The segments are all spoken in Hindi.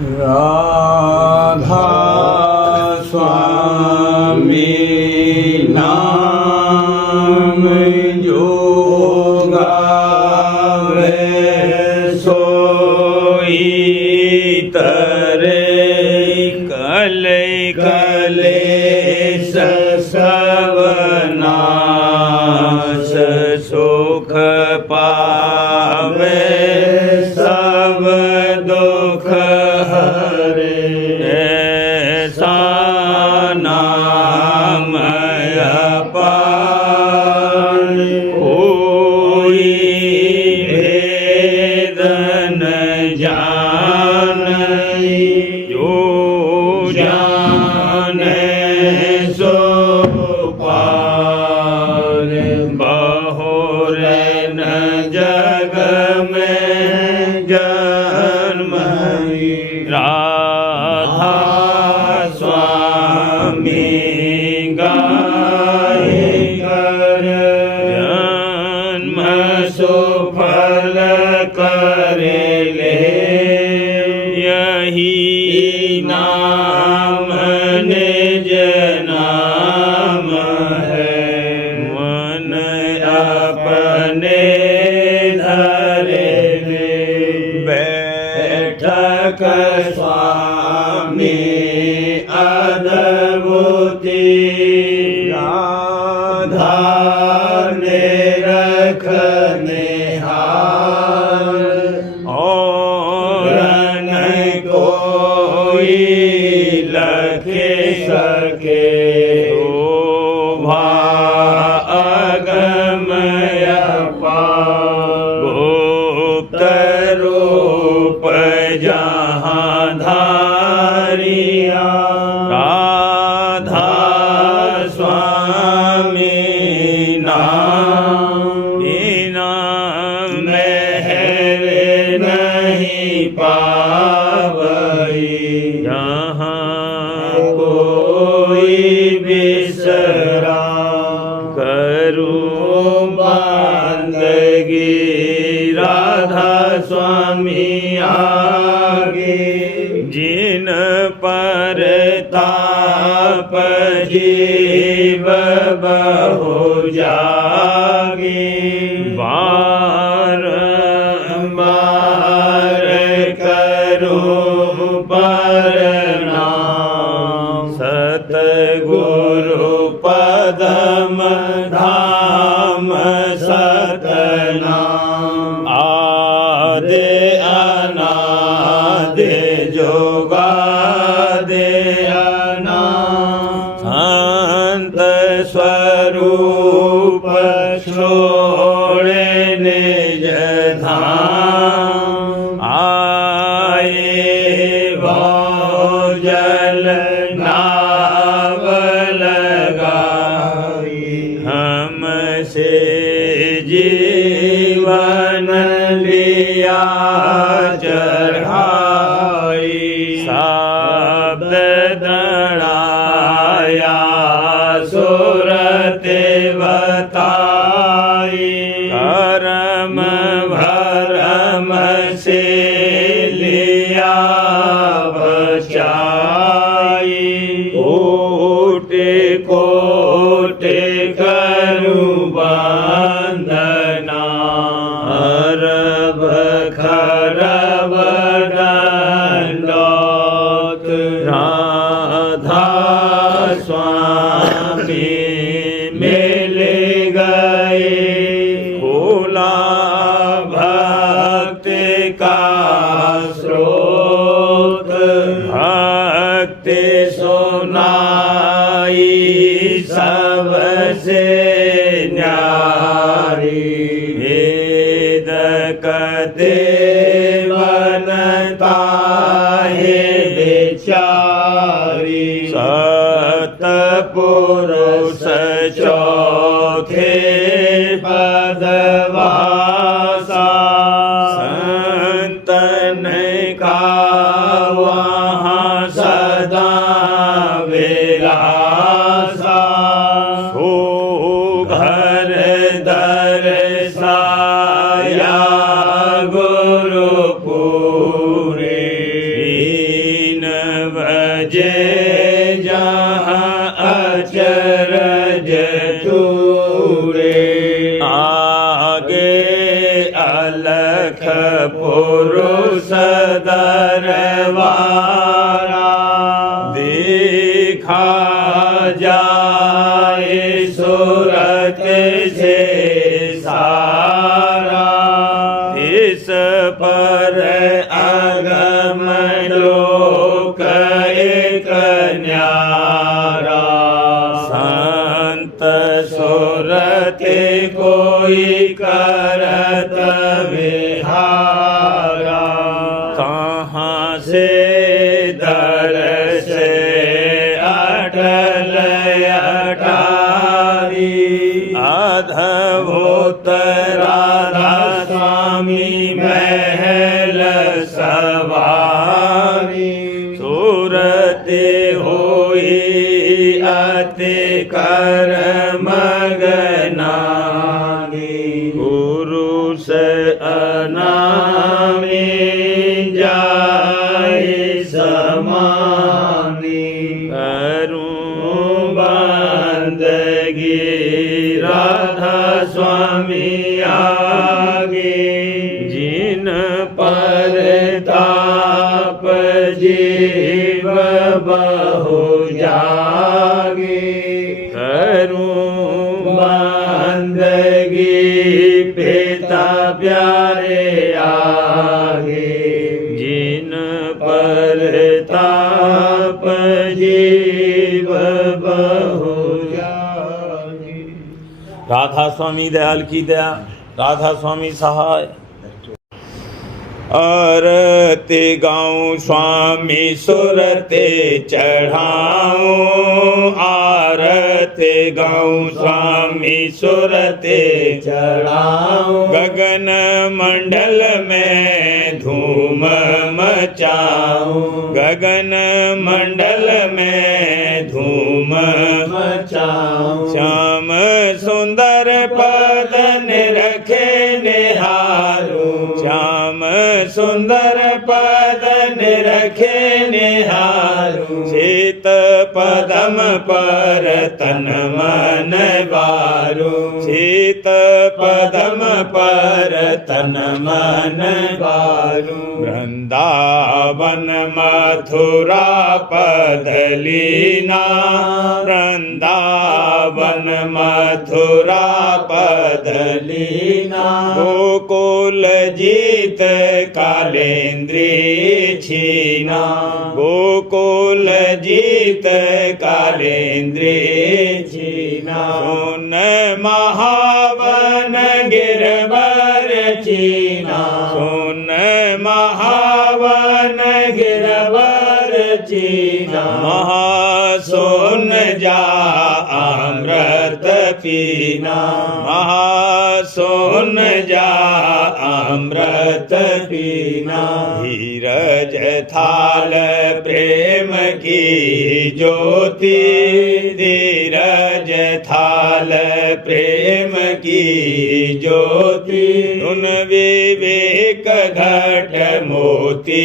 राधा स्वामी नाम जो गावे सोई तरे कले कले सवनाश सुख पावे सब दुख हरे ऐसा नाम अपार कोई भेद न जाने जो जाने सो पार बहुर न जग में जन्म राधा स्वामी गाय कर जन्म सुफल करे ले यही नाम निज नाम है मन अपने धरे ले बैठक स्वामी अद्भुति राधा ने रखने हार और न कोई लखे सके शोभा अगमय अपार गुप्त रूप जहाँ धारिया राधा स्वामी नाम महर नहीं पावई यहाँ कोई बिसरा करूं बंदगी राधा स्वामी आगे जिन पर ताप जीव बहु जागे बारंबार करूं प्रणाम सतगुरु पदम धाम सतनाम आदि अनादि जोगादि अनादि संत स्वरूप छोड़े निज धाम आए भोजल नाव लगाई हमसे जीवन लिया चढ़ाई शब्द दड़ाया सुरते बताई करम भरम से लिया बचाई कोटि कोटि करूं वंदना अरब खरब दंडोत राधा स्वामी मिल गए खोला भक्ति का स्रोत भक्ति सुनाई सबसे न्यारी वेद कते बनता है बेचारी सतपुरुष चौथे पदवासा संतन का वहाँ सदा विलासा हो घर दर्शाया गुरुपुरी दरबारा देखा जाए सूरत से सारा इस पर अगम लोक एक न्यारा संत सुरत कोई करत विहारा कहाँ से दर्श अटल अटारी अद्भुत राधा स्वामी महल सवारी सूरत होई अति कर मगनानी गुरु से अनामी जाए समानी करूं बंदगी राधा स्वामी आगे जिन पर ताप जीव बहु जागे करूं बंदगी पिता प्यारे आगे जिन पर ताप जीव बहु जागे। राधा स्वामी दयाल की दया, राधा स्वामी सहाय। आरती गाऊं स्वामी सुरते चढ़ाऊं आरती गाऊं स्वामी सुरते चढ़ाऊं गगन मंडल में धूम मचाऊं गगन मंडल में धूम मचाऊं श्याम सुंदर पद निरखे निहारूं श्याम सुंदर पद निरखे निहारूं शीत पदम पर तन मन वारूं शीत पदम पर तन मन वारूं वृंदावन मथुरा पद लीना वृंदावन मथुरा पद लीना गोकुल जीत कालेंद्री छीना गोकुल जीत कालेंद्री छीना सुन महावन गिरवर चीना सुन महावन गिरवर चीना महासुन जा अमृत पीना महासुन जा अमृत पीना धीरज थाल प्रेम की ज्योति धीरज थाल प्रेम की ज्योति उन विवेक घट मोती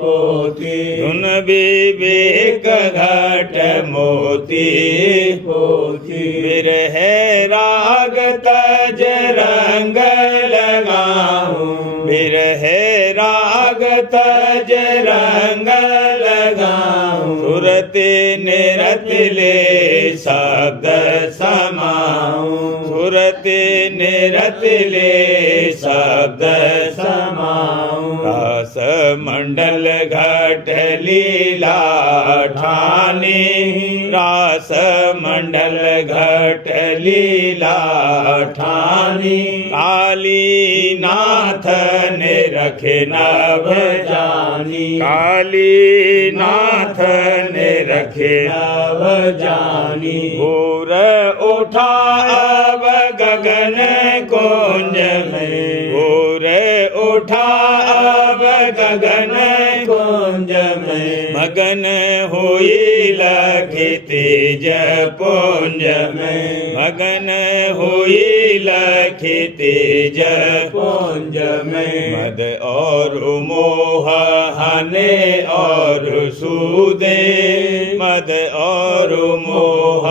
पोती उन विवेक घट मोती पोती विरह राग तज रंग लगाऊं विरह राग तज रंग लगाऊं सुरति निरतिले शब्द समाऊं सुरति निरतिले शब्द समाऊं रस मंडल घट लीला ठानी रास मंडल घट लीला ठानी काली नाथ ने रखे नभ जानी काली नाथ ने रखे नभ जानी घोर उठा अब गगन कुंज में घोर उठा अब गगन कुंज में मगन हुई लखी तेज पुंज में मगन हुई लखी तेज पुंज में मद और मोह हने और सूदे मद और मोह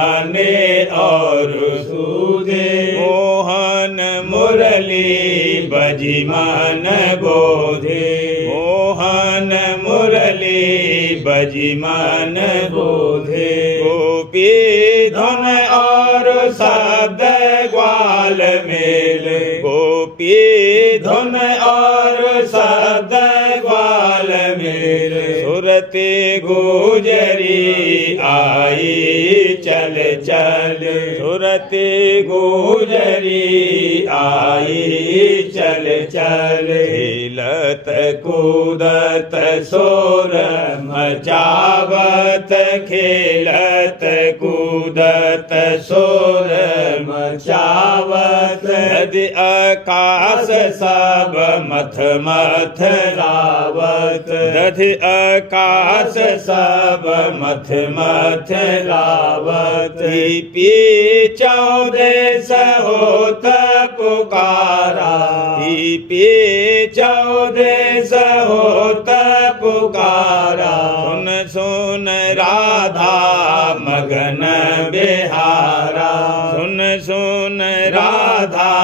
हने और सूदे मोहन मुरली बजी मन बोधे मन मुरली बजी मन बोधे। गोपी धुन और शब्द ग्वाल मेल, गोपी धुन और शब्द ग्वाल मेल। सुरती गुजरी आई चल चल, सुरती गुजरी आई चल चल। खेलत कूदत शोर मचावत, खेलत कूदत शोर मचावत। नदी आकाश सब मथ मथ लावत, दधि आकाश सब मथ मथ लावत। पी 14 होत पुकारा, पी 14 होत पुकारा। सुन सुन राधा मगन बिहारा, सुन सुन राधा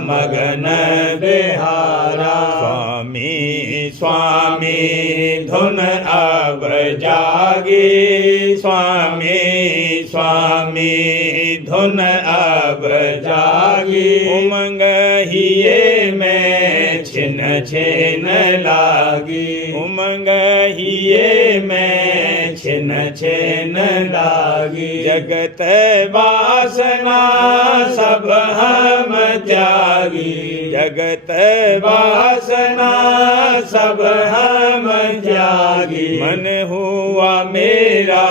मगन बिहारा। स्वामी स्वामी धुन अब जागी, स्वामी स्वामी धुन अब जागी। उमंग हिये में छिन छिन लागी, उमंग हिये में छिन छिन लागी। जगत वासना सब हम त्यागी, जगत वासना सब हम त्यागी। मन हुआ मेरा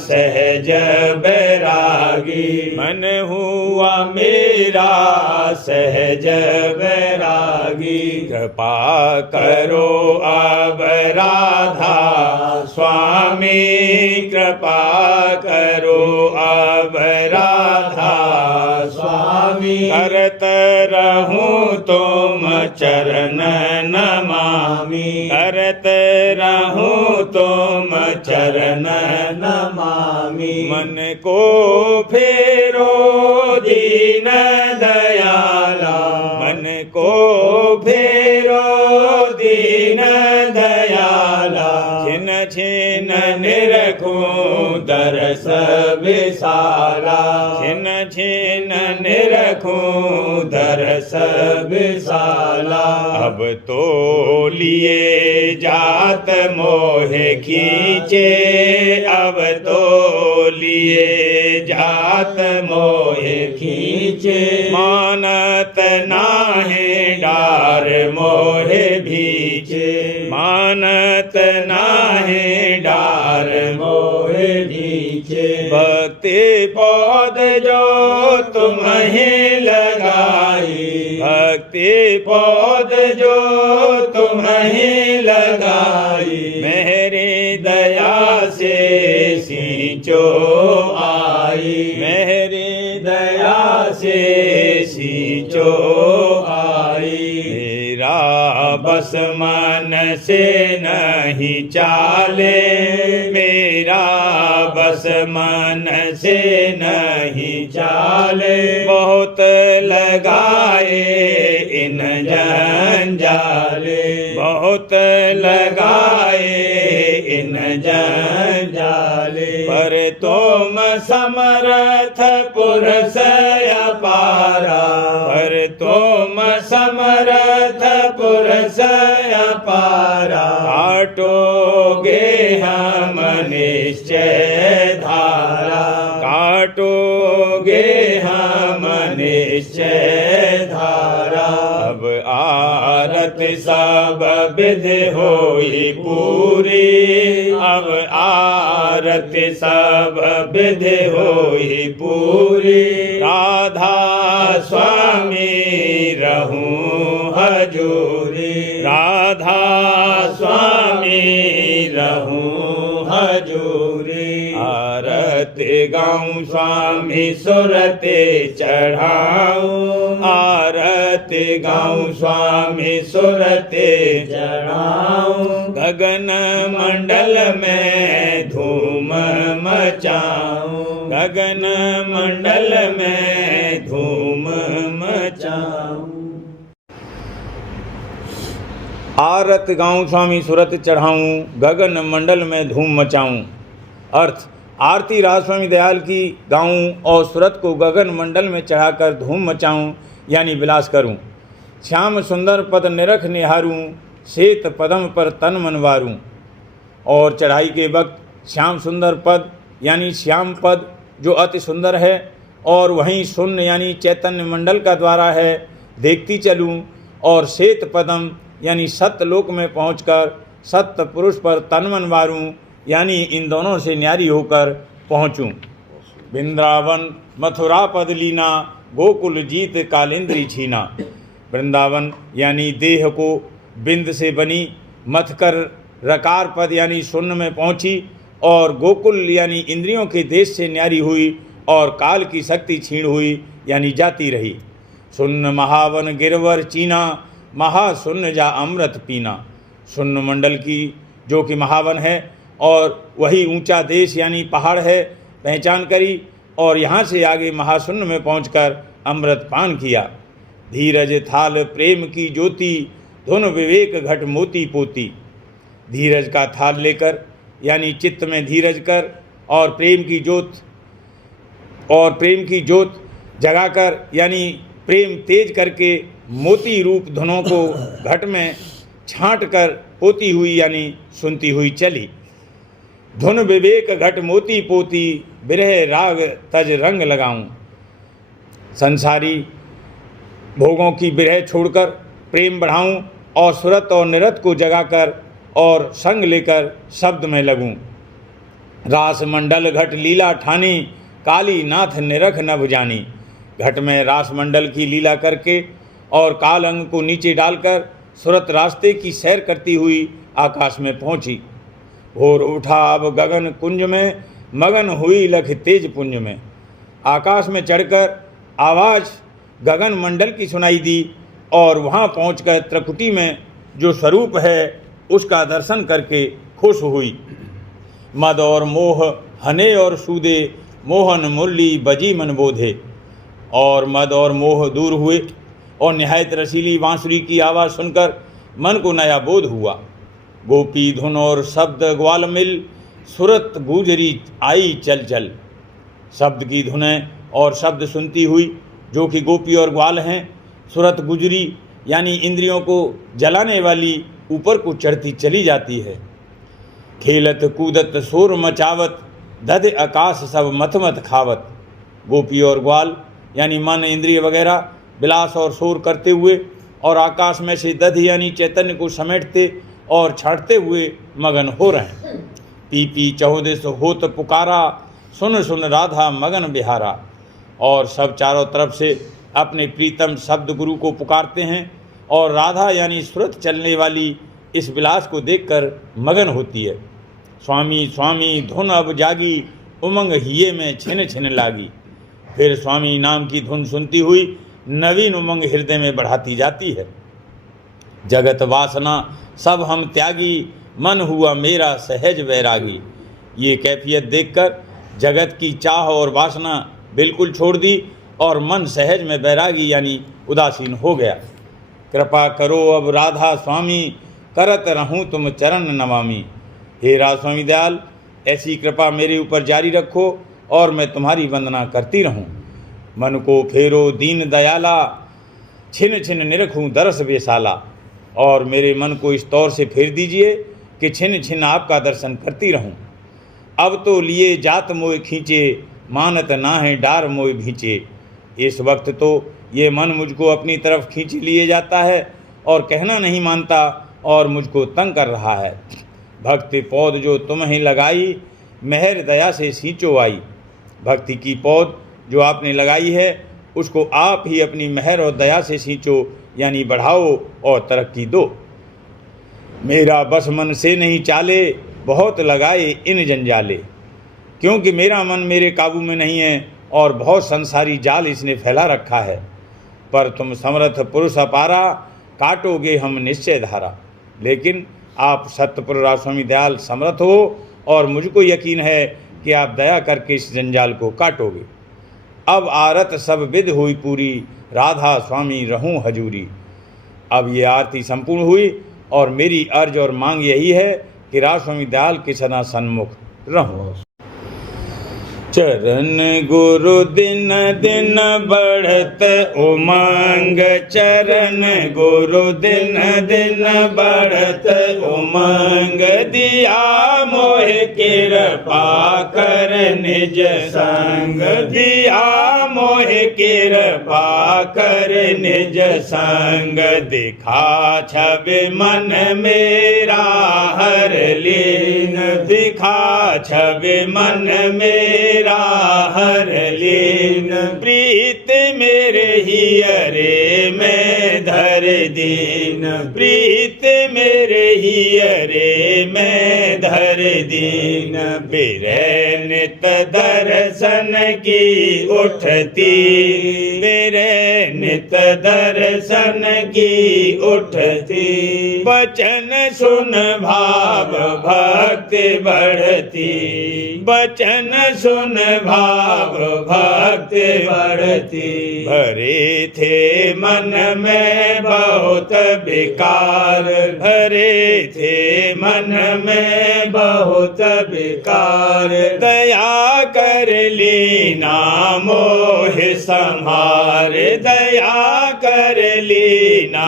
सहज बैरागी, मन हुआ मेरा सहज बैरागी। कृपा करो अब राधा स्वामी, कृपा करो अब राधा स्वामी। करत रहूं तुम चरण नमामि, करत रहूं तुम चरण नमामि। मन को फेरो दीन दयाला, मन को फेरो दीन दयाला। छिन छिन निरखूं दरस विशाला, छिन छिन निरखूं दरस विशाला। अब तो लिए जात मोहे खींचे, अब तो लिए जात मोहे खींचे। मानत नाहे डार मोहे भीचे, मानत नाहे डार मोहे भीचे। भक्ति पौध जो तुम्हें लगाई, भक्ति पौध जो तुम्हें लगाई। मेरी दया से सींचो आई, मेरी दया से सींचो आई। मेरा बस मन से नहीं चाले, मेरा बस मन से नहीं चाले। बहुत लगाए इन जंजाले, बहुत लगाए इन जंजाले। पर तुम समर्थ पुरुष अपारा, पर तुम समर्थ पुरुष अपारा। काटोगे हम निश्चय धारा, काटोगे हम निश्चय धारा। अब आरत सब विधि होई पूरी, अब आरत सब विधि होई पूरी। राधा स्वामी रहूं हजूरी, राधा स्वामी रहूं हजूरी। आरती गाऊं स्वामी सुरते चढ़ाऊं, आरती गाऊं स्वामी सुरते चढ़ाऊं। गगन मंडल में धूम मचाऊं, गगन मंडल में धूम मचाऊं। आरत गाऊं स्वामी सुरत चढ़ाऊं, गगन मंडल में धूम मचाऊं। अर्थ, आरती राज स्वामी दयाल की गाऊं और सुरत को गगन मंडल में चढ़ाकर धूम मचाऊं यानी विलास करूं। श्याम सुंदर पद निरख निहारूं, श्वेत पदम पर तन मनवारूं। और चढ़ाई के वक्त श्याम सुंदर पद यानी श्याम पद जो अति सुंदर है और वहीं शून्य यानी चैतन्य मंडल का द्वारा है, देखती चलूं। और श्वेत पदम यानी सत्यलोक में पहुंचकर सत्य पुरुष पर तन मनवारूं यानी इन दोनों से न्यारी होकर पहुंचूं। वृंदावन मथुरा पद लीना, गोकुल जीत कालिंद्री छीना। वृंदावन यानी देह को बिंद से बनी, मथ कर रकार पद यानी शून्य में पहुंची, और गोकुल यानी इंद्रियों के देश से न्यारी हुई और काल की शक्ति छीण हुई यानी जाती रही। शून्य महावन गिरवर चीना, महाशून्य जा अमृत पीना। शून्य मंडल की जो कि महावन है और वही ऊंचा देश यानी पहाड़ है, पहचान करी और यहाँ से आगे महाशून्य में पहुंचकर अमृत पान किया। धीरज थाल प्रेम की ज्योति, धुन विवेक घट मोती पोती। धीरज का थाल लेकर यानी चित्त में धीरज कर और प्रेम की ज्योत जगाकर यानी प्रेम तेज करके मोती रूप धुनों को घट में छांट कर पोती हुई यानी सुनती हुई चली। धुन विवेक घट मोती पोती, बिरह राग तज रंग लगाऊं। संसारी भोगों की बिरह छोड़कर प्रेम बढ़ाऊं और सुरत और निरत को जगाकर और संग लेकर शब्द में लगूं। रास मंडल घट लीला ठानी, काली नाथ निरख नभ जानी। घट में रास मंडल की लीला करके और काल अंग को नीचे डालकर सुरत रास्ते की सैर करती हुई आकाश में पहुंची। भोर उठा अब गगन कुंज में, मगन हुई लख तेज पुंज में। आकाश में चढ़कर आवाज़ गगन मंडल की सुनाई दी और वहाँ पहुंचकर त्रिकुटी में जो स्वरूप है उसका दर्शन करके खुश हुई। मद और मोह हने और सूदे, मोहन मुरली बजी मन बोधे। और मद और मोह दूर हुए और निहायत रसीली बांसुरी की आवाज़ सुनकर मन को नया बोध हुआ। गोपी धुन और शब्द ग्वाल मिल, सुरत गुजरी आई चल चल। शब्द की धुनें और शब्द सुनती हुई जो कि गोपी और ग्वाल हैं, सुरत गुजरी यानी इंद्रियों को जलाने वाली ऊपर को चढ़ती चली जाती है। खेलत कूदत शोर मचावत, दध आकाश सब मथ मथ खावत। गोपी और ग्वाल यानी मन इंद्रिय वगैरह विलास और शोर करते हुए और आकाश में से दध यानी चैतन्य को समेटते और छाटते हुए मगन हो रहे हैं। पी पी चौदिस होत पुकारा, सुन सुन राधा मगन बिहारा। और सब चारों तरफ से अपने प्रीतम शब्द गुरु को पुकारते हैं और राधा यानी सुरत चलने वाली इस विलास को देखकर मगन होती है। स्वामी स्वामी धुन अब जागी, उमंग हिये में छिन छिन लागी। फिर स्वामी नाम की धुन सुनती हुई नवीन उमंग हृदय में बढ़ाती जाती है। जगत वासना सब हम त्यागी, मन हुआ मेरा सहज वैरागी। ये कैफियत देखकर जगत की चाह और वासना बिल्कुल छोड़ दी और मन सहज में वैरागी यानी उदासीन हो गया। कृपा करो अब राधा स्वामी, करत रहूं तुम चरण नमामि। हे राधा स्वामी दयाल, ऐसी कृपा मेरे ऊपर जारी रखो और मैं तुम्हारी वंदना करती रहूं। मन को फेरो दीन दयाला, छिन छिन निरखूं दरस बेसाला। और मेरे मन को इस तौर से फेर दीजिए कि छिन छिन आपका दर्शन करती रहूं। अब तो लिए जात मोय खींचे, मानत ना है डार मोय भींचे। इस वक्त तो ये मन मुझको अपनी तरफ खींच लिए जाता है और कहना नहीं मानता और मुझको तंग कर रहा है। भक्ति पौध जो तुम्हें लगाई, मेहर दया से सींचो आई। भक्ति की पौध जो आपने लगाई है उसको आप ही अपनी मेहर और दया से सींचो यानी बढ़ाओ और तरक्की दो। मेरा बस मन से नहीं चाले, बहुत लगाए इन जंजाले। क्योंकि मेरा मन मेरे काबू में नहीं है और बहुत संसारी जाल इसने फैला रखा है। पर तुम समर्थ पुरुष अपारा, काटोगे हम निश्चय धारा। लेकिन आप सत्यपुरुष राधा स्वामी दयाल समर्थ हो और मुझको यकीन है कि आप दया करके इस जंजाल को काटोगे। अब आरत सब विध हुई पूरी, राधा स्वामी रहूं हजूरी। अब ये आरती संपूर्ण हुई और मेरी अर्ज और मांग यही है कि राजस्वामी दयाल के सदा सन्मुख रहूं। चरण गुरु दिन दिन बढ़त उमंग, चरण गुरु दिन दिन बढ़त उमंग, दिया मोह कृपा कर निज संग, दिया मोह कृपा कर निज संग, दिखा छवि मन मेरा हर लीन, दिखा छवि मन मेरा हर लीन, प्रीत मेरे हियरे में धर दीन, प्रीत मेरे हियरे में धर दीन, बिरह नित दर्शन की उठती, बिरह नित दर्शन की उठती, वचन सुन भाव भक्ति बढ़ती, वचन सुन भाव भक्ति बढ़ती, भरे थे मन में बहुत विकार, भरे थे मन में बहुत विकार, दया कर लीना मोह संहार, दया कर लीना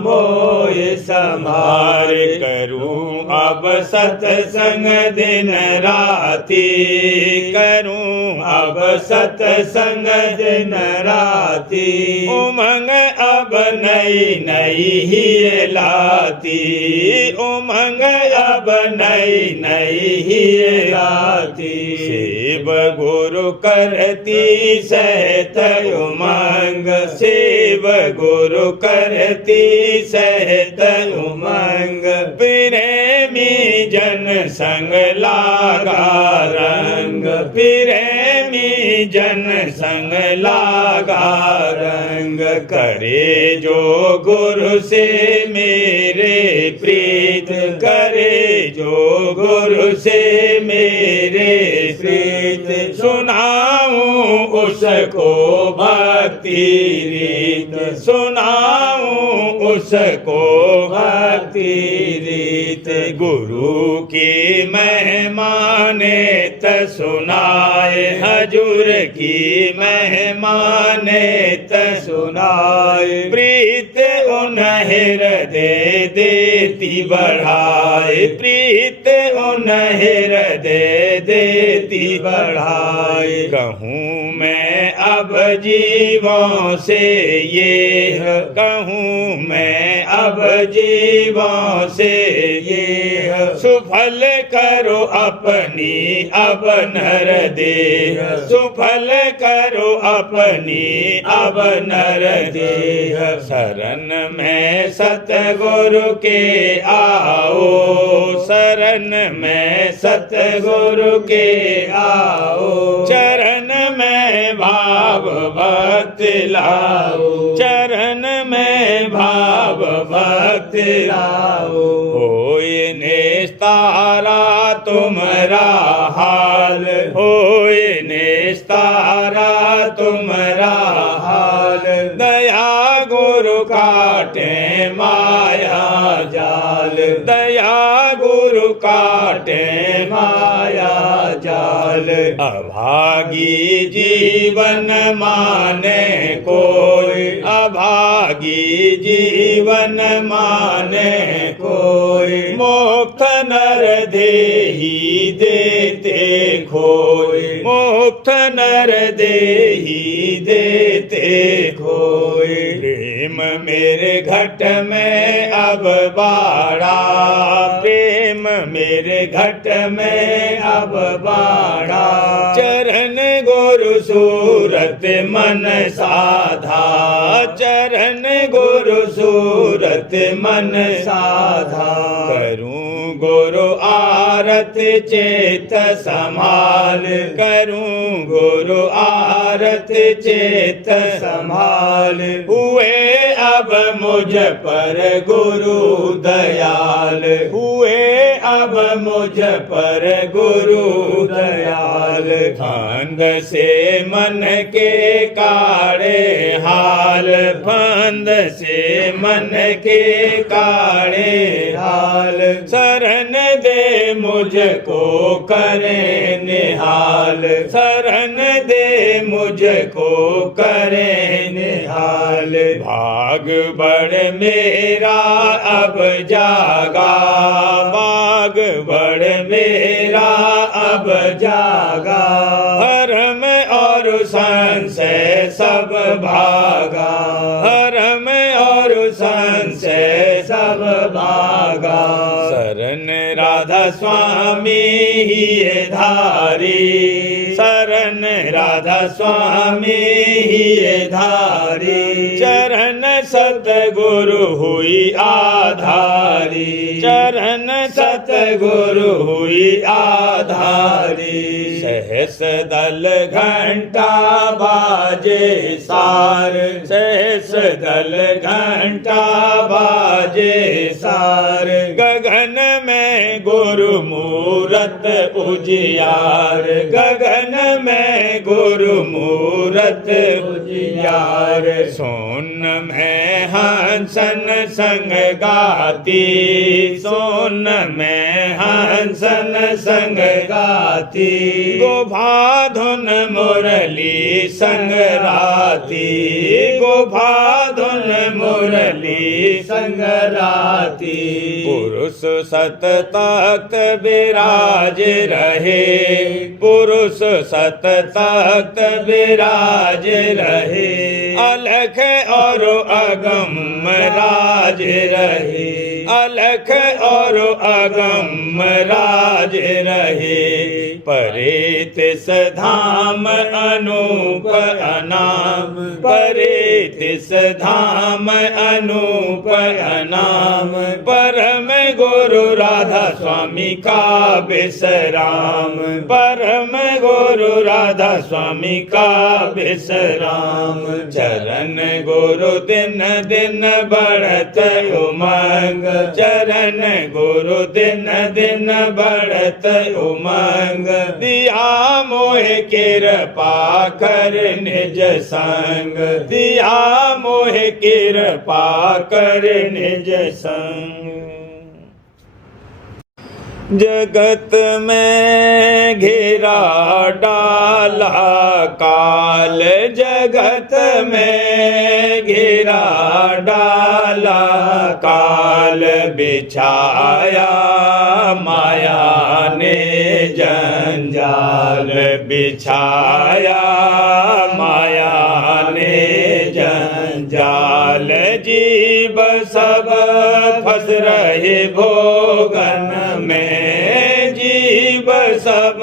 मोह संहार, करूं अब सत्संग दिन राती, करूं अब सत्संग दिन राती, उमंग अब नई नई ही लाती, उमंग अब नई नई ही लाती, शिव गुरु करती सहत उमंग, शिव गुरु करती सहत उमंग, प्रेमी जन संग लागा रंग, प्रेमी जन संग लागा रंग, करे जो गुरु से मेरे प्रीत, करे जो गुरु से मेरे प्रीत, सुनाऊं उसको भक्ति रीत, सुनाऊं उसको भक्ति रीत, गुरु की महिमा ने त सुनाए, हजूर की महिमा ने त सुनाए, प्रीत उन हृदय देती बढ़ाए, प्रीत उन हृदय देती बढ़ाए, कहूँ मैं अब जीवों से ये, कहूँ मैं अब जीवों से ये, सुफल करो अपनी अब नर देह, सुफल करो अपनी अब नर देह, शरण में सतगुरु के आओ, शरण में सतगुरु के आओ, चरण में भाव भक्ति लाओ, चरण में भाव भक्ति लाओ, होए निस्तारा तुम्हारा हाल, होए निस्तारा तुम्हारा हाल, दया गुरु काटे माया जाल, दया गुरु काटे माया जाल, अभागी जीवन माने कोई, अभागी जीवन माने कोई, मुक्त नर देही देते खोई, मुक्त नर देही देते खोई, प्रेम मेरे घट में अब बाड़ा, प्रेम मेरे घट में अब बाड़ा, चरण गुरु सूरत मन साधा, चरण गुरु सूरत मन साधा, करूं गुरु आरत चेत समाल, करूं गुरु आरत चेत समाल, हुए अब मुझ पर गुरु दयाल, हुए अब मुझ पर गुरु दयाल। फंद से मन के काढ़े हाल, फंद से मन के काढ़े हाल। शरण दे मुझको करे निहाल, शरण दे मुझको करे निहाल। भाग बढ़ मेरा अब जागा, भाग बढ़ मेरा अब जागा। भरम और संशय सब भागा, भरम और संशय सब भागा। शरण राधा स्वामी ही धारी, शरण राधा स्वामी ही धारी। चरण सतगुरु हुई आधारी, चरण सतगुरु हुई आधारी। सहस दल घंटा बाजे सार, सहस दल घंटा बाजे सार। गगन में गुरु मूरत उजियार, गगन में गुरु मूरत उजियार। सोन में हंसन संग गाती, सोन में हंसन संग गाती। गोभाधुन मुरली संग राती, गोभाधुन मुरली संग राती। पुरुष सत तख्त विराज रहे, पुरुष सत तख्त विराज रहे। अलख और अगम राज रहे, अलख और अगम राज रहे। परे तिस धाम अनूप अनाम, परे तिस धाम अनूप अनाम। परम गुरु राधा स्वामी का विश्राम, परम गुरु राधा स्वामी का विश्राम। चरण गुरु दिन दिन बढ़त उमंग, चरण गुरु दिन दिन बढ़त उमंग। दिया मोह कृपा कर निज संग, दिया मोह कृपा कर निज संग। जगत में घेरा डाला काल, जगत में घेरा डाला काल। बिछाया माया ने जंजाल, बिछाया माया ने जंजाल। जीव सब फंस रहे भोगन में, जीव सब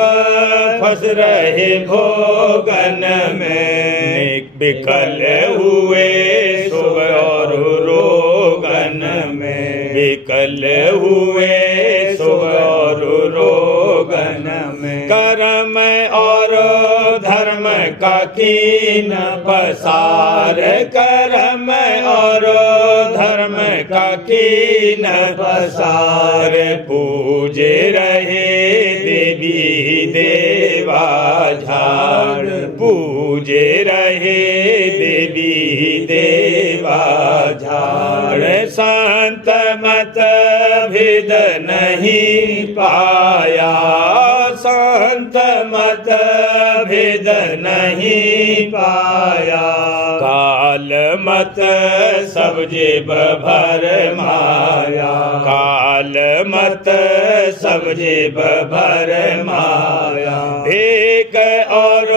फंस रहे भोगन में। विकल हुए सुख और रोगन में, विकल हुए सुख और रोगन में। कर्म और धर्म का कीन पसार, कर्म और धर्म का कीन पसार। पूजे रहे देवी देवा झाड़, पूजे रहे देवी देवा झाड़। संत मत भेद नहीं पाया, संत मत भेद नहीं पाया। काल मत सब जेब भर माया, काल मत सब जेब भर माया। एक और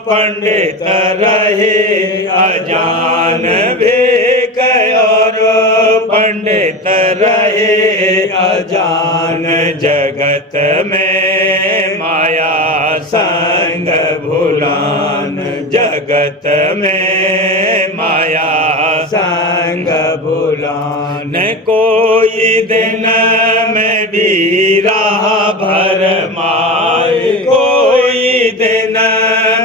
पंडित रहे अजान, भेक और पंडित रहे अजान। जगत में माया संग भुलान, जगत में माया संग भुलान। कोई दिन में भी राह भर माए, कोई दिन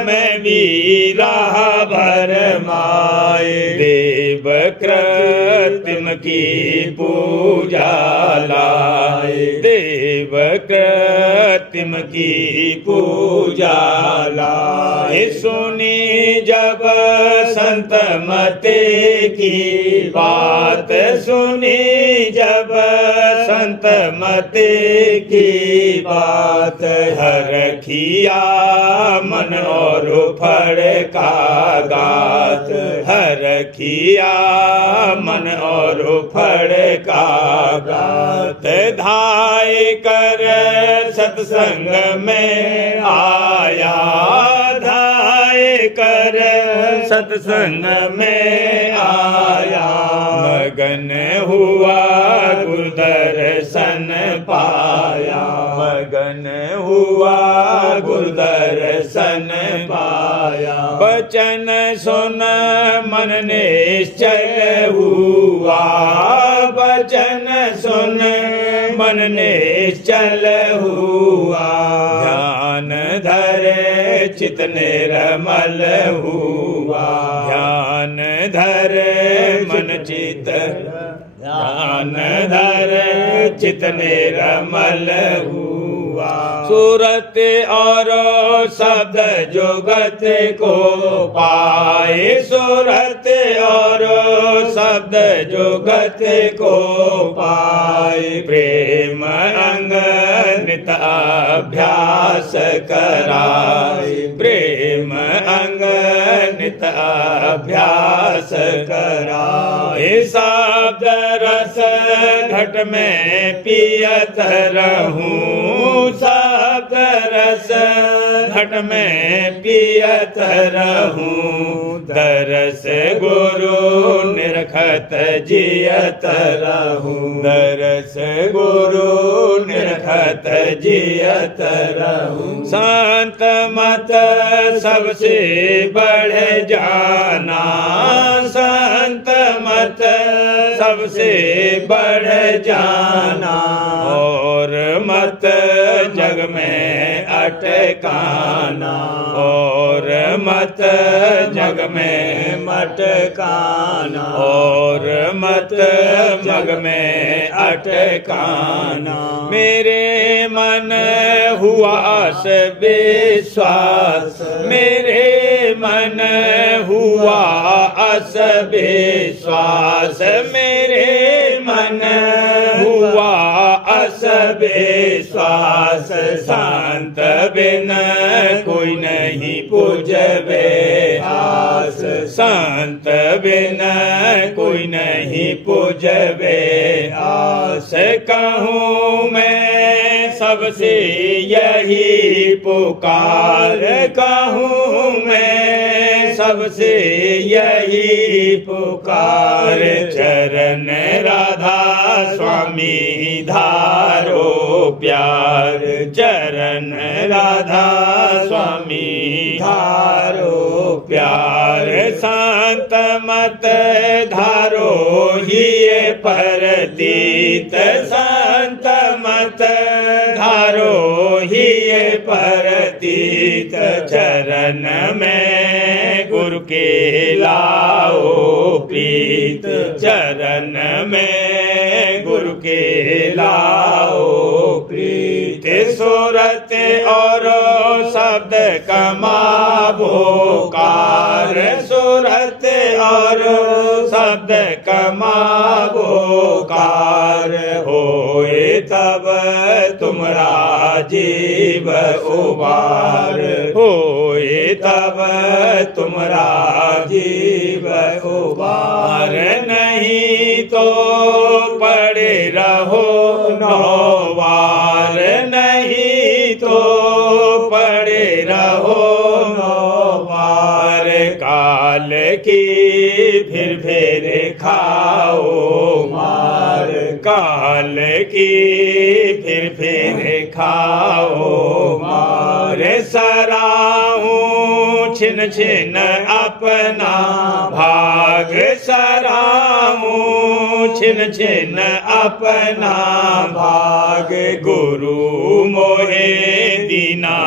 में भी राह भर माए। देव कृत्रिम की पूजा लाए, देव कृत्रिम की पूजा लाए। सुनी जब संत मते की बात, सुनी जब संत मते की बात, हरखिया मन और फड़का गात, हरखिया मन और फड़का गात। धाय कर सत्संग में आया, धाय कर सत्संग में आया, मगन हुआ गुरु दर्शन पाया, मगन हुआ गुरु दर्शन पाया। बचन सुन मन निश्चय हुआ, बचन सुन मन निश्चल हुआ, ध्यान धरे चित निर्मल हुआ, ध्यान धरे मन चित, ध्यान धरे चित निर्मल हुआ। सूरत और शब्द जुगत को पाए, सूरत और शब्द जुगत को पाए, प्रेम अंग नित अभ्यास कराए, प्रेम अंग नित अभ्यास कराए। शब्द रस घट में पियत रहूं, शब्द रस घट में पियत रहूं, दरस गुरु निरखत जियत रहूं, दरस गुरु निरखत जियत रहूं। संत मत सबसे बढ़ जाना, संत मत सबसे बढ़ जाना, और मत जग में अटकाना, और मत जग में मटकाना, और मत जग में अटकाना। मेरे मन हुआ आस विश्वास, मेरे मन हुआ आस विश्वास, मेरे मन हुआ आस विश्वास। शांत बिन कोई नहीं पूजबे आस, शांत बिन कोई नहीं पूजबे आस। कहूँ मैं सबसे यही पुकार, कहूँ मैं सबसे यही पुकार, चरण राधा स्वामी धारो प्यार, चरण राधा स्वामी धारो प्यार। शांत मत धारो ही परतीत, शांत मत धारो ही परतीत, चरण में गुरु के लाओ प्रीत, चरण में गुरु के लाओ प्रीत। सूरत और शब्द कमावो कार, सूरत और शब्द कमावो कार, होए तब तुमरा जीव उबार, होए तब तुमरा जीव उबार। नहीं तो पड़े रहो नौवार, नहीं तो पड़े रहो नौवार। काल की फिर खाओ मार, काल की फिर खाओ मार। सराहूं छिन छिन अपना भाग, सराहूं छिन छिन अपना भाग। गुरु मोहे दीना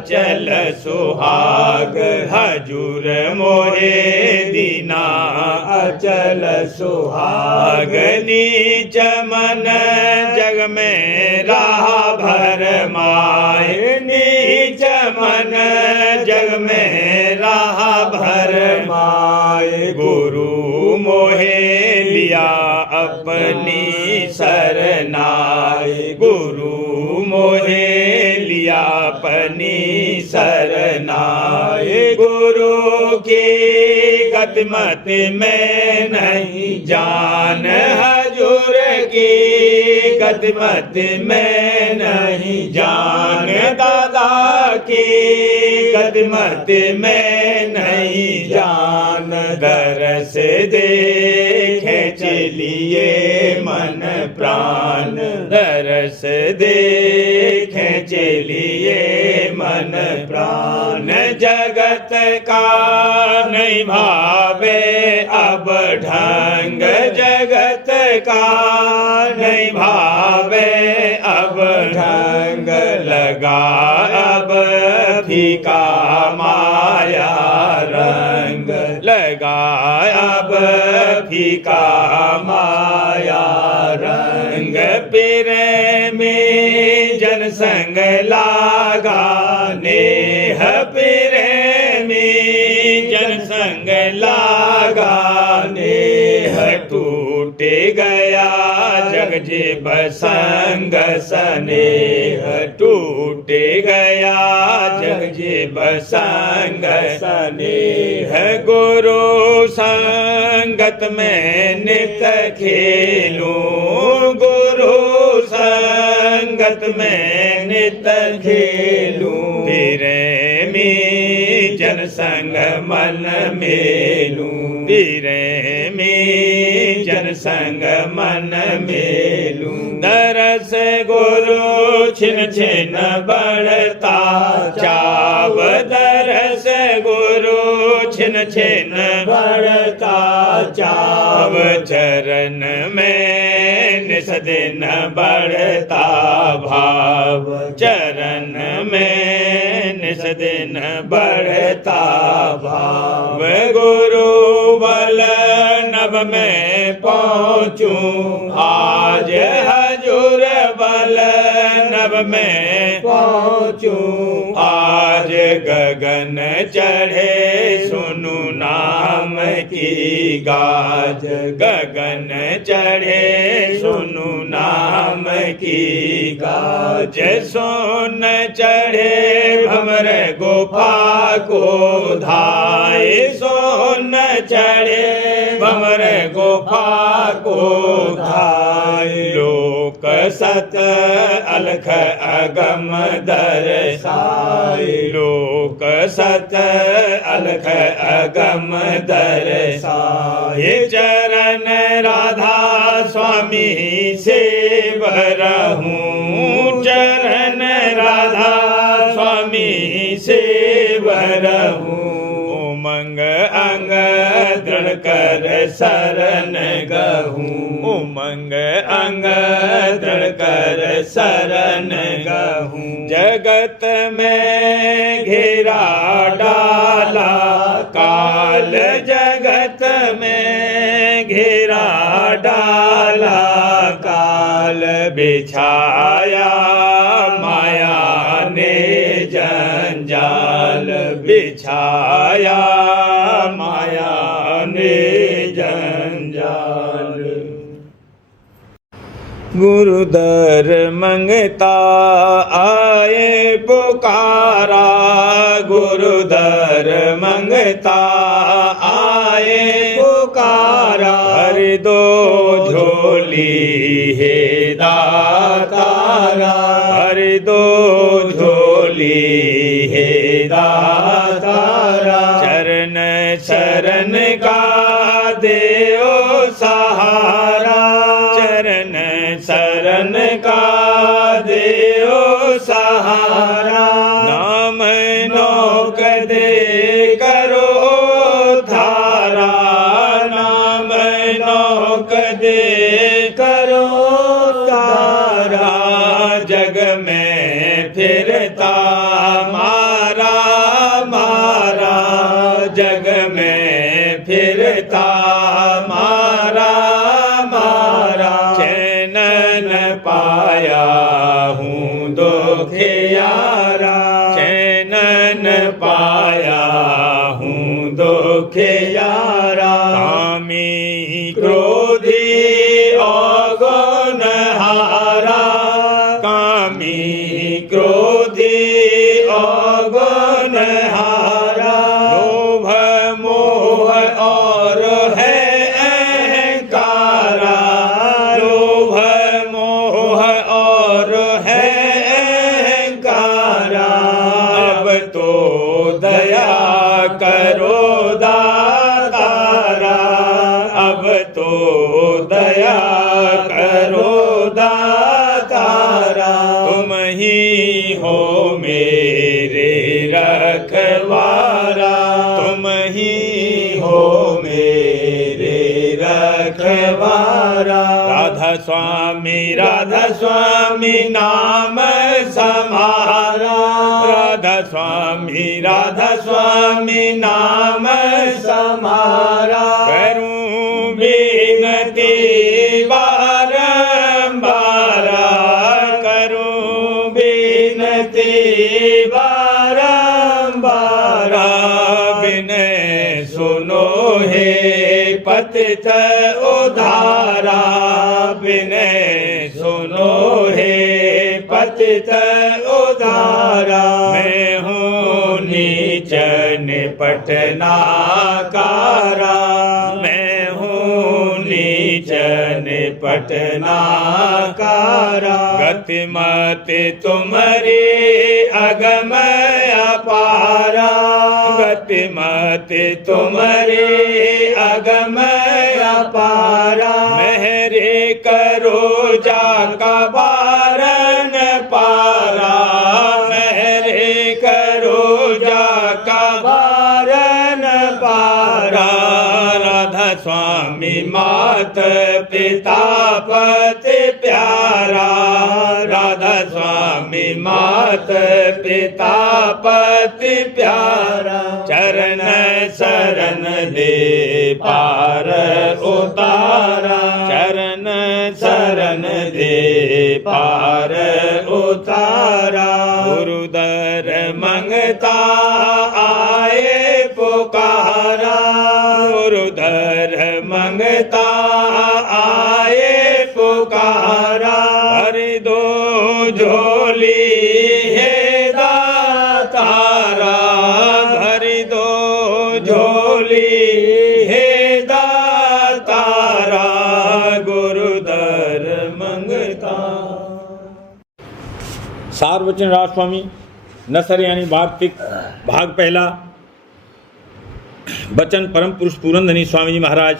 अचल सुहाग हजूर मोहे दीना अचल सुहाग नीच मन जग में राह भर माए नीच मन जग में राह भर माए गुरु मोहे लिया अपनी सरनाए गुरु मोहे लिया अपनी सरनाए गुरु की गतिमत में नहीं जान हजूर की गतिमत में नहीं जान दादा की गतिमत में नहीं जान दरस देखे चलिए मन प्राण दरस देखे चलिए मन प्राण जगत का नहीं भावे अब ढंग जगत का नहीं भावे अब ढंग लगा अब फीका माया रंग लगा अब फीका माया रंग पिरे में जनसंग लागा नेह पिरे में जनसंग लागा नेह टूट गया जग जीव संग स्नेह टूट गया जग जीव संग स्नेह गुरु संगत में नित खेलूं गुरु संगत में नित खेलूं फिरे में जन संग मन मेलूं फिरे में जन संग मन मेलूं दरस गुरु छिन छिन बढ़ता चाव दरस गुरु छिन छिन बढ़ता चाव चरण में निस दिन बढ़ता भाव चरण में निस दिन बढ़ता भाव गुरु बल नभ में पहुँचूं आज हजूर बल नभ में पहुँचूं आज गगन चढ़े सुनु नाम की गाज गगन चढ़े सुनु नाम की गाज सोन चढ़े भमर गुफा को धाए सोन चढ़े भमर गुफा को धाए लोक सत अलख अगम दर्शाए लोक सत अलख अगम दर्शाए चरण राधा स्वामी से बरहूं चरण राधा स्वामी से बरहूं उमंग अंग दृढ़ कर शरण गहूं उमंग अंग दृढ़ कर शरण गहूं जगत में घेरा डाला काल जगत में घेरा डाला काल बिछाया माया ने जंजाल बिछाया माया ने जंजाल गुरुदर मंगता आए पुकारा गुरुदर मंगता आए पुकारा भर दो झोली हे दातारा भर दो झोली हे दातारा चरण शरण का देओ सहारा चरण शरण का देओ सहारा नाम नौक दे करो धारा नाम नौक दे करो तारा जग में फिरता दुखियारा, चैन न पाया हूँ दुखियारा। कामी क्रोधी और गुणहारा, कामी क्रोधी और गुणहारा। लोभ मोह और है अहंकारा, लोभ मोह और है अहंकारा। अब तो दया करो दातारा, अब तो दया करो दातारा। तुम ही हो मेरे रखवारा, तुम ही हो मेरे रखवारा। राधा स्वामी नाम समारा, राधा स्वामी नाम समारा। करूं बिनती बारंबारा, करूं बिनती बारंबारा। बिनय सुनो हे पतित उद्धारा, बिनय सुनो हे पतित उद्धारा। मैं हूँ नीच निपटना कारा, मैं हूँ नीच निपटना कारा। गतिमति तुम्हारी अगम अपारा, गतिमति तुम्हारी अगम अपारा। मेहरे करो जाका बारन पारा, मेहरे करो जाका बारन पारा। राधा स्वामी मात पिता पति प्यारा, राधा स्वामी मात पिता पति प्यारा। चरण शरण दे पार उतारा, चरण शरण दे पार उतारा। गुरुदर मंगता आए पुकारा, गुरुदर मंगता आए पुकारा। भर दो झोली हे दातारा, भर दो झोली हे दातारा। गुरुदर मंगता। सारवचन राजस्वामी नसर यानी वार्तिक भाग पहला। बचन परम पुरुष पूरनधनी स्वामी जी महाराज,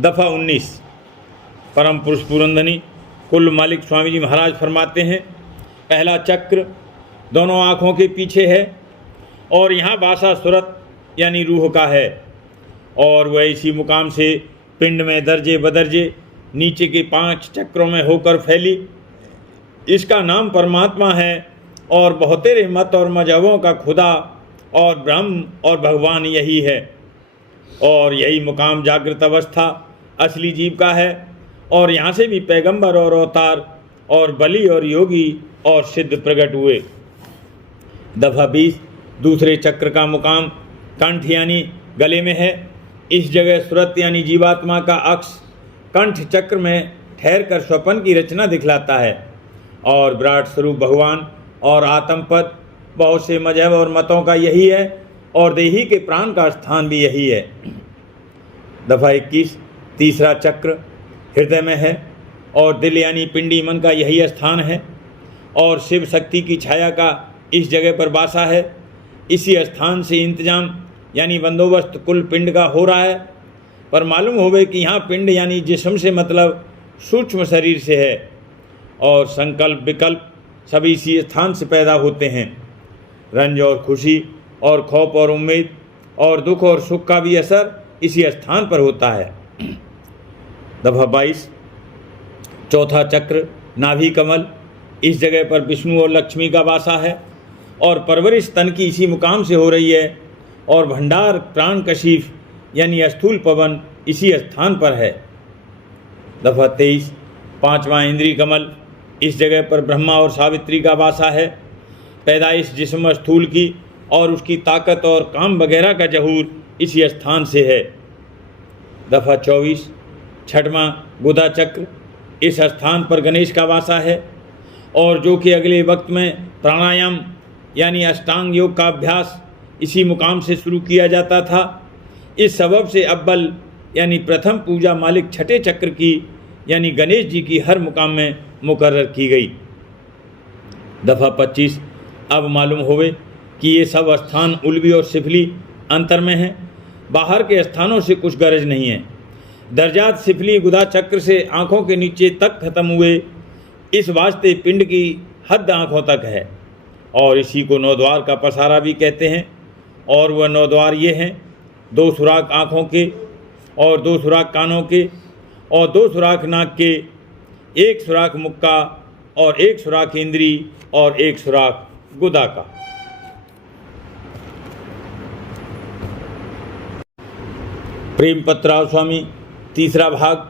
दफ़ा 19। परम पुरुष पूरनधनी कुल मालिक स्वामी जी महाराज फरमाते हैं, पहला चक्र दोनों आँखों के पीछे है और यहाँ वासा सुरत यानी रूह का है, और वह इसी मुकाम से पिंड में दर्जे बदर्जे नीचे के 5 चक्रों में होकर फैली। इसका नाम परमात्मा है और बहुतेरे मत और मजहबों का खुदा और ब्रह्म और भगवान यही है, और यही मुकाम जागृत अवस्था असली जीव का है। और यहाँ से भी पैगंबर और अवतार और बलि और योगी और सिद्ध प्रकट हुए। दफ़ा 20 दूसरे चक्र का मुकाम कंठ यानी गले में है। इस जगह सुरत यानी जीवात्मा का अक्ष कंठ चक्र में ठहर कर स्वपन की रचना दिखलाता है, और विराट स्वरूप भगवान और आत्मपद बहुत से मजहब और मतों का यही है, और देही के प्राण का स्थान भी यही है। दफ़ा 21 तीसरा चक्र हृदय में है, और दिल यानी पिंडी मन का यही स्थान है, और शिव शक्ति की छाया का इस जगह पर वासा है। इसी स्थान से इंतजाम यानी बंदोबस्त कुल पिंड का हो रहा है, पर मालूम होवे कि यहाँ पिंड यानी जिस्म से मतलब सूक्ष्म शरीर से है, और संकल्प विकल्प सभी इसी स्थान से पैदा होते हैं। रंज और खुशी और खौफ और उम्मीद और दुख और सुख का भी असर इसी स्थान पर होता है। दफ़ा 22 चौथा चक्र नाभि कमल, इस जगह पर विष्णु और लक्ष्मी का वासा है, और परवरिश तन की इसी मुकाम से हो रही है, और भंडार प्राण कशीफ यानी स्थूल पवन इसी स्थान पर है। दफ़ा 23 पांचवा इंद्रिय कमल, इस जगह पर ब्रह्मा और सावित्री का वासा है। पैदाइश जिस्म स्थूल की और उसकी ताकत और काम वगैरह का जहूर इसी स्थान से है। दफ़ा 24 छठवां गुदा चक्र, इस स्थान पर गणेश का वासा है और जो कि अगले वक्त में प्राणायाम यानी अष्टांग योग का अभ्यास इसी मुकाम से शुरू किया जाता था। इस सबब से अव्वल यानी प्रथम पूजा मालिक छठे चक्र की यानी गणेश जी की हर मुकाम में मुकर्रर की गई। दफ़ा 25 अब मालूम होवे कि ये सब स्थान उल्वी और सिफली अंतर में हैं, बाहर के स्थानों से कुछ गरज नहीं है। दर्जात सिफली गुदा चक्र से आँखों के नीचे तक खत्म हुए, इस वास्ते पिंड की हद आँखों तक है और इसी को नौद्वार का पसारा भी कहते हैं। और वह नौद्वार ये हैं, 2 सुराख आँखों के और 2 सुराख कानों के और 2 सुराख नाक के, 1 सुराख मुख का और 1 सुराख इंद्री और 1 सुराख गुदा का। प्रेम पत्राव स्वामी तीसरा भाग,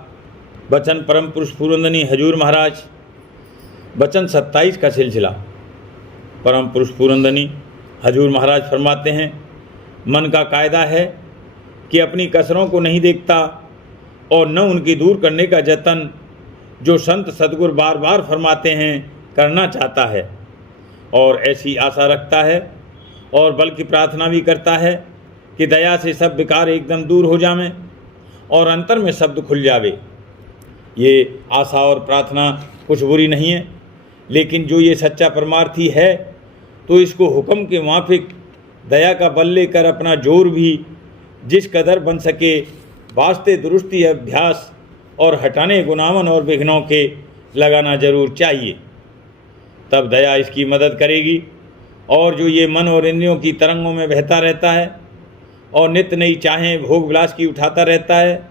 वचन परम पुरुष पूरंदनी हजूर महाराज, वचन 27 का सिलसिला। परम पुरुष पूरंदनी हजूर महाराज फरमाते हैं, मन का कायदा है कि अपनी कसरों को नहीं देखता और न उनकी दूर करने का जतन जो संत सद्गुरु बार बार फरमाते हैं करना चाहता है और ऐसी आशा रखता है और बल्कि प्रार्थना भी करता है कि दया से सब विकार एकदम दूर हो जावें और अंतर में शब्द खुल जावे। ये आशा और प्रार्थना कुछ बुरी नहीं है, लेकिन जो ये सच्चा परमार्थी है तो इसको हुक्म के मुआफिक दया का बल लेकर अपना जोर भी जिस कदर बन सके वास्ते दुरुस्ती अभ्यास और हटाने गुनावन और विघ्नों के लगाना जरूर चाहिए, तब दया इसकी मदद करेगी। और जो ये मन और इंद्रियों की तरंगों में बहता रहता है और नित्य नई चाहें भोग विलास की उठाता रहता है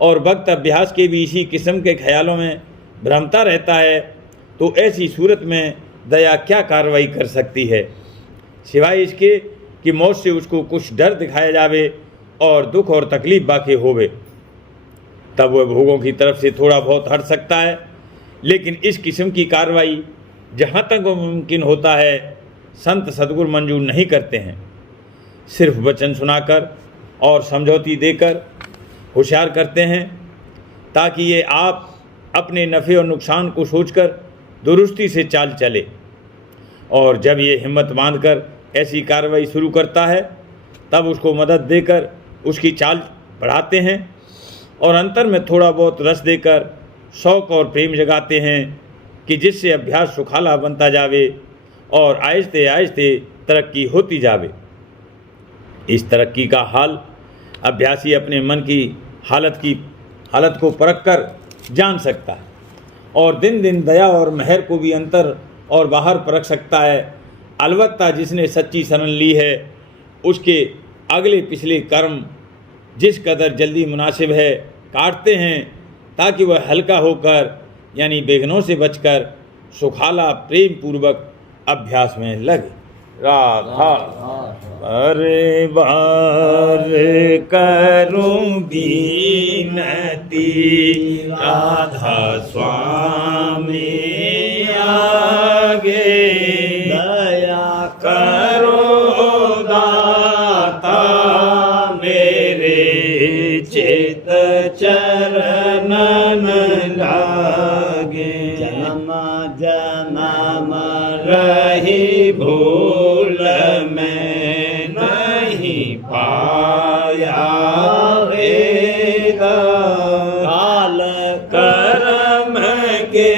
और वक्त अभ्यास के भी इसी किस्म के ख्यालों में भ्रमता रहता है, तो ऐसी सूरत में दया क्या कार्रवाई कर सकती है सिवाय इसके कि मौत से उसको कुछ डर दिखाया जावे और दुख और तकलीफ बाकी होवे, तब वह भोगों की तरफ से थोड़ा बहुत हट सकता है। लेकिन इस किस्म की कार्रवाई जहाँ तक मुमकिन होता है संत सद्गुरु मंजूर नहीं करते हैं। सिर्फ वचन सुनाकर और समझौती देकर होशियार करते हैं ताकि ये आप अपने नफ़े और नुकसान को सोचकर दुरुस्ती से चाल चले। और जब ये हिम्मत बांधकर ऐसी कार्रवाई शुरू करता है तब उसको मदद देकर उसकी चाल बढ़ाते हैं और अंतर में थोड़ा बहुत रस देकर शौक़ और प्रेम जगाते हैं कि जिससे अभ्यास सुखाला बनता जावे और आहिस्ते आहिस्ते तरक्की होती जावे। इस तरक्की का हाल अभ्यासी अपने मन की हालत को परख कर जान सकता है और दिन दिन दया और मेहर को भी अंतर और बाहर परख सकता है। अलबत्ता जिसने सच्ची शरण ली है उसके अगले पिछले कर्म जिस कदर जल्दी मुनासिब है काटते हैं ताकि वह हल्का होकर यानी विघ्नों से बचकर सुखाला प्रेम पूर्वक अभ्यास में लगे। राधा अरे बार करूं बीनती राधा स्वामी आगे दया करो दाता मेरे चित चरणन लागे। जन्म जन्म रही भूल में नहीं पाया वेगा काल कर्म के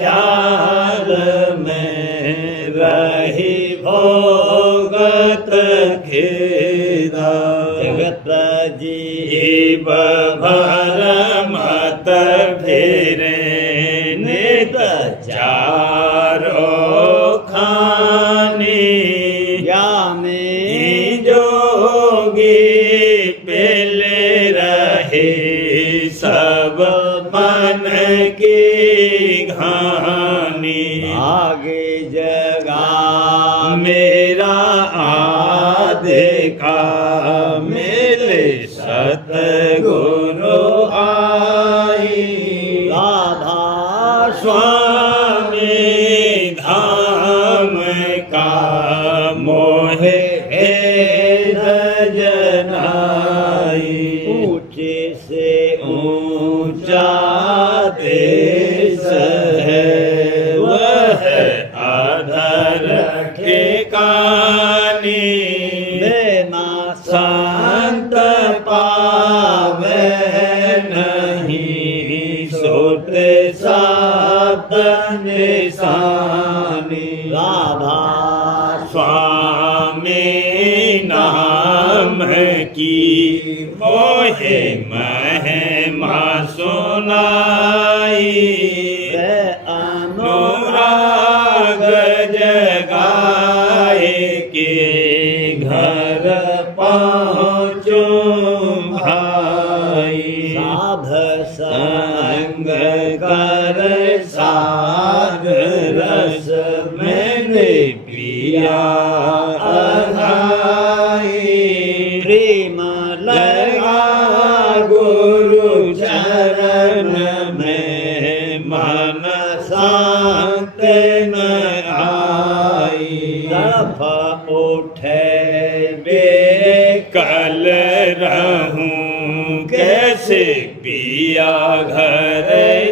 जाल में रही भोगत खेदा। जगत जीव भर मत फिरे नित चारो खानी यानी जोगी पहले रहे सब मन की घानी। आगे जगा मेरा आधे का मिले सतगुरु आई। राधा स्वामी अधर ठिकानी, बिना संत पावे नहीं, सुत शब्द निशानी। राधा स्वामी नाम की मोहे महिमा सुनाई, अनुराग जगाए के घर पहुँचो भाई। साध संग कर साध रस मैंने पिया अघाई, प्रेम लगा गुरु चरण में मन शांत न आई। तड़प उठे कल रहूं कैसे पिया घर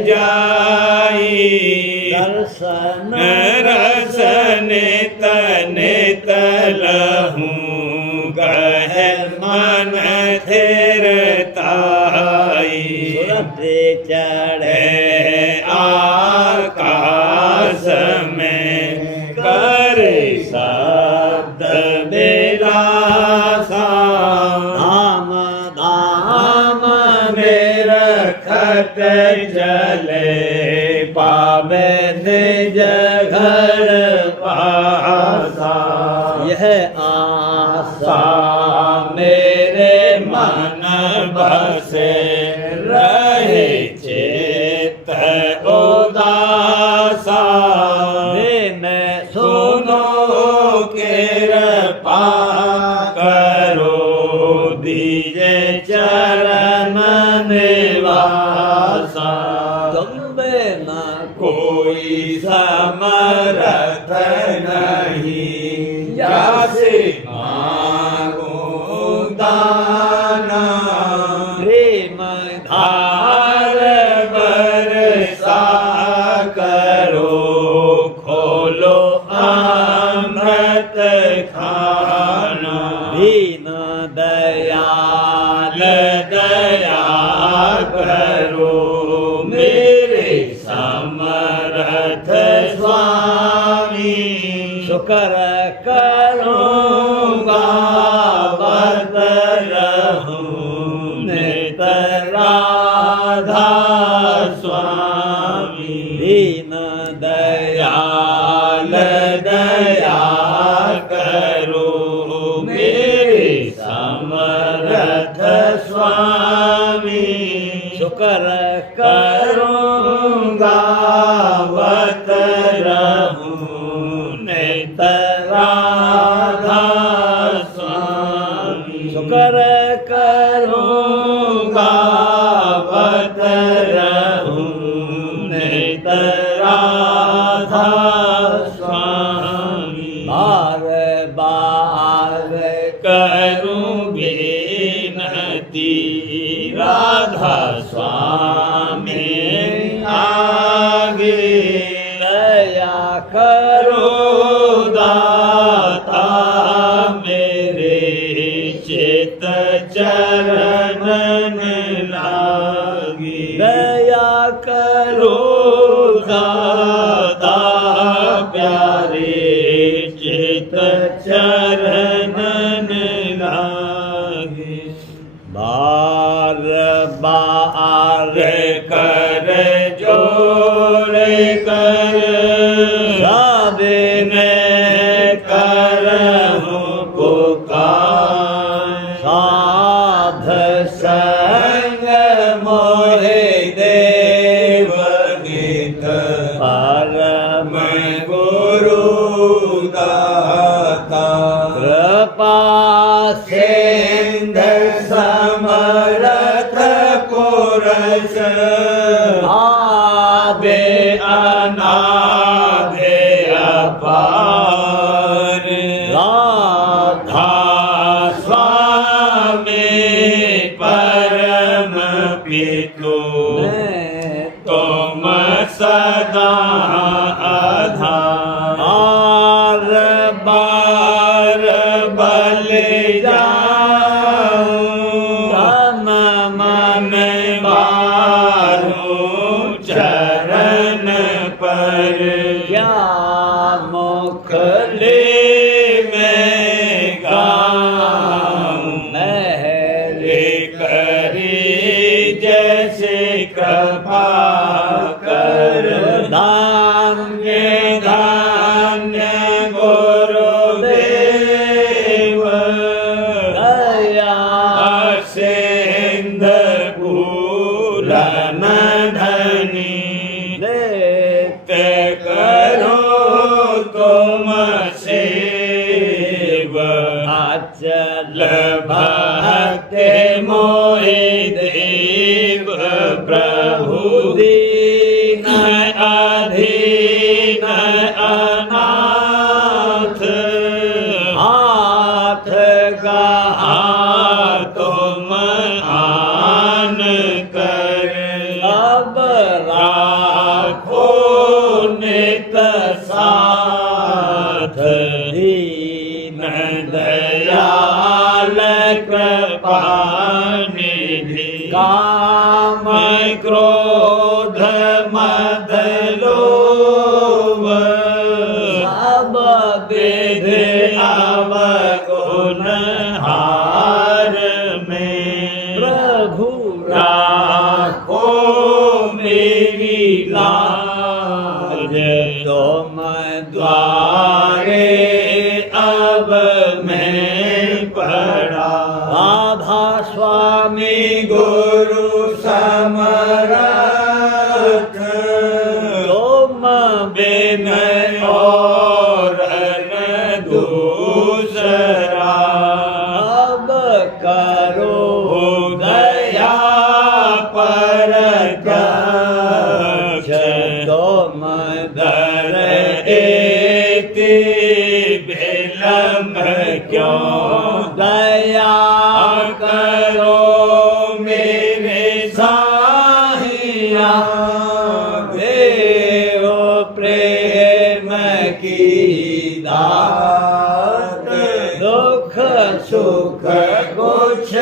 जाई, दर्शन रसन तने तलहूं कह मन थिरताई। सुरत चढ़े आकाश में कर शब्द बेलासा, धाम धाम में रखत चले, पावे निज घर पासा। यह आशा मेरे मन बसे, रहे चित्त उदासा। मैं सुनो कृपा करो, दीजे चरण निवासा। तुम बिना कोई समर्थ नहीं, जासे मांगो दाना। प्रेम धार बरसा करो, खोलो अमृत खाना। दीन दयाल दया करो, मेरे समर्थ स्वामी। शुक्र करूँगा बद रहूं नित राधा स्वामी। दीन दयाल दया करो, मेरे समर्थ स्वामी। शुक्र करूँगा बद रहूं नित राधा स्वामी। शुक्र करूँगा बद रहूं नित राधा स्वामी। बार बार करूँ बेनती, राधा स्वामी आगे। दया करो दाता मेरे, चित चरणन लागे। दया करो दाता प्यारे, चित चरणन लागे। बार बार कर जोड़ कर, सब में करहूं पुकार। साध संग मोहे देव गीत, परम गुरु दाता। कृपा सिंधु समर्थ पुरुष, आदे अनादे अपार। राधा स्वामी परम पितु, तुम सदा आधार। तुम सेव अचल भक्ति मोहि देव प्रभु दीन अधीन अनाथ हाथ गहा तुम आन कर अब राखो नित साथ दीन दयाल कृपा निधि काम क्रोध मद लोभ सब विध अवगुण हार में प्रभु राखो मेरी लाज तुम द्वारे अब मैं पड़ा राधा स्वामी गुरु समरथ तुम बिन और न दूसरा अब करो दया पर दक्ष तुम दर एति विलम्ब क्यों दया करो मेरे साहिया देव प्रेम की दात दुख सुख कुछ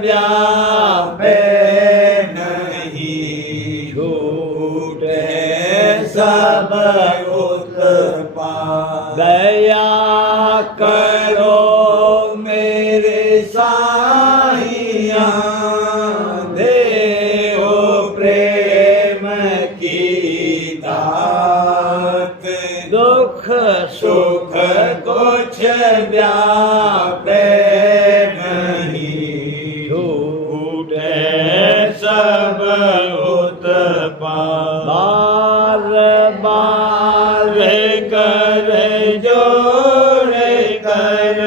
व्यापे नहीं छूटे सब उत्पाद दया करो मेरे साहिया देव प्रेम की दात दुख सुख कुछ व्यापे नहीं छूटे सब उत्पाद बार बार कर जोड़ कर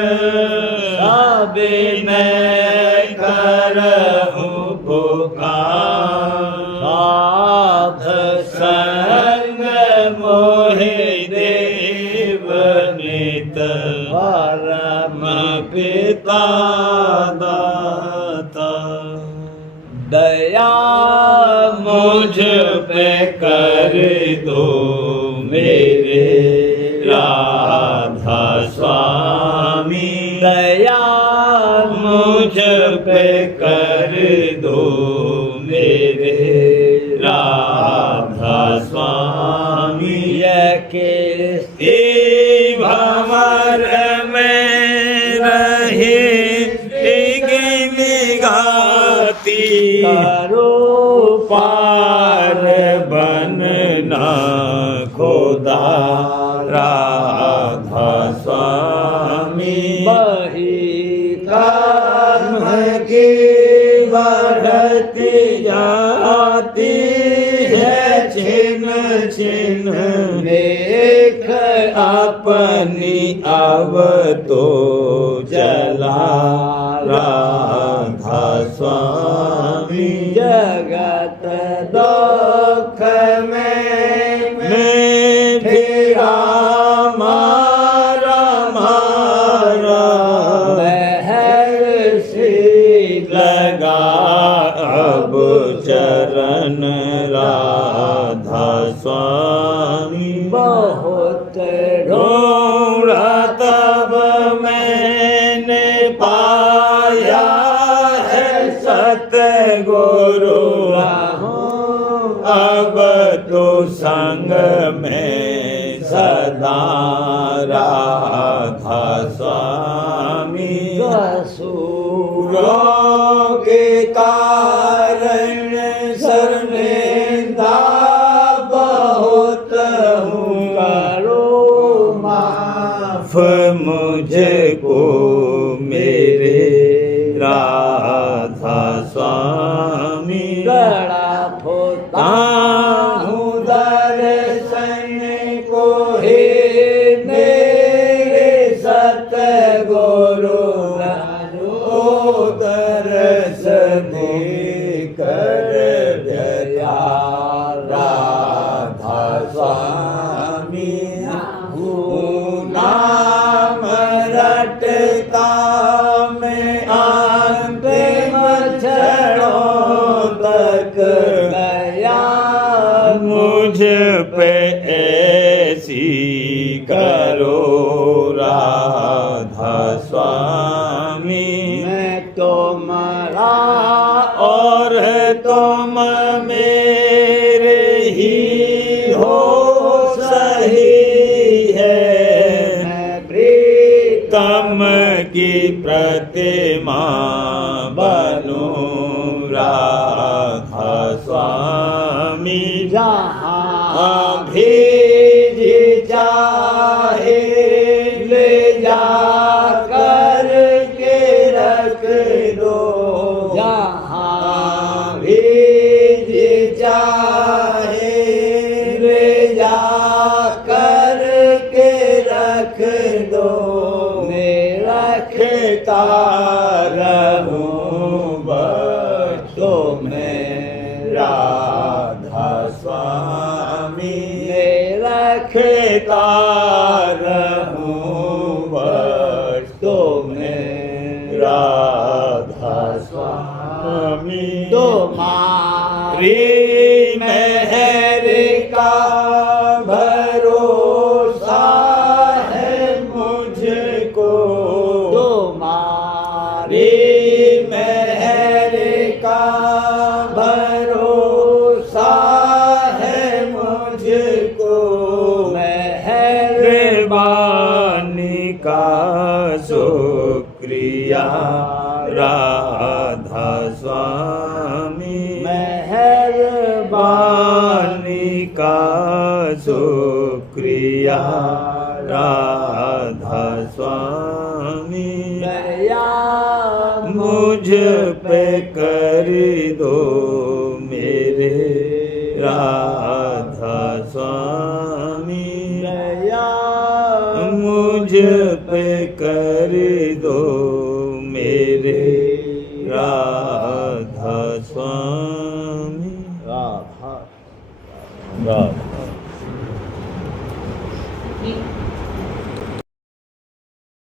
विनय करहूं पुकार साध संग मोहि देव नित परम पिता दाता दया मुझ पे कर दो मेरे राधा स्वामी दया मुझ पे कर दो मेरे राधा स्वामी के भंवर में रहे गाती करो पार बनना खुदा राधा स्वामी बही कर्म की बढ़ती जाती है छिन छिन देख अपनी अब तो जला राधा स्वामी जगत दुख में फिरा मारा मारा लहर सी लगा अब चरण राधा स्वामी बहुत ढूंढा तब मैंने पाया है सतगुरु अब तो संग में सदा राधा स्वामी असुरों के कारण शर्मिंदा बहुत हूँ करो माफ मुझको मेरे राधा स्वामी गड़ा होता हूँ दर्शन को हे करो राधा स्वामी। मैं तुम्हारा और तुम मेरे ही हो सही है। मैं प्रीतम तम की प्रतिमा बनूं राधा स्वामी। जहाँ भेज चाहे ले जा कर के रख दो। जहाँ भेज चाहे ले जा कर के रख दो। मैं रखता रहूं बख्शो में राधा स्वामी। मैं रखता रहूं बख्शो में राधा स्वामी। तुम्हारी मेहर का भरोसा है मुझको। तुम्हारी मेहर का भरोसा है मुझको। मेहरबानी का शुक्रिया राधा स्वामी। मेहरबानी का शुक्रिया राधा स्वामी। दया मुझ पे कर दो मेरे राधा स्वामी। दया मुझ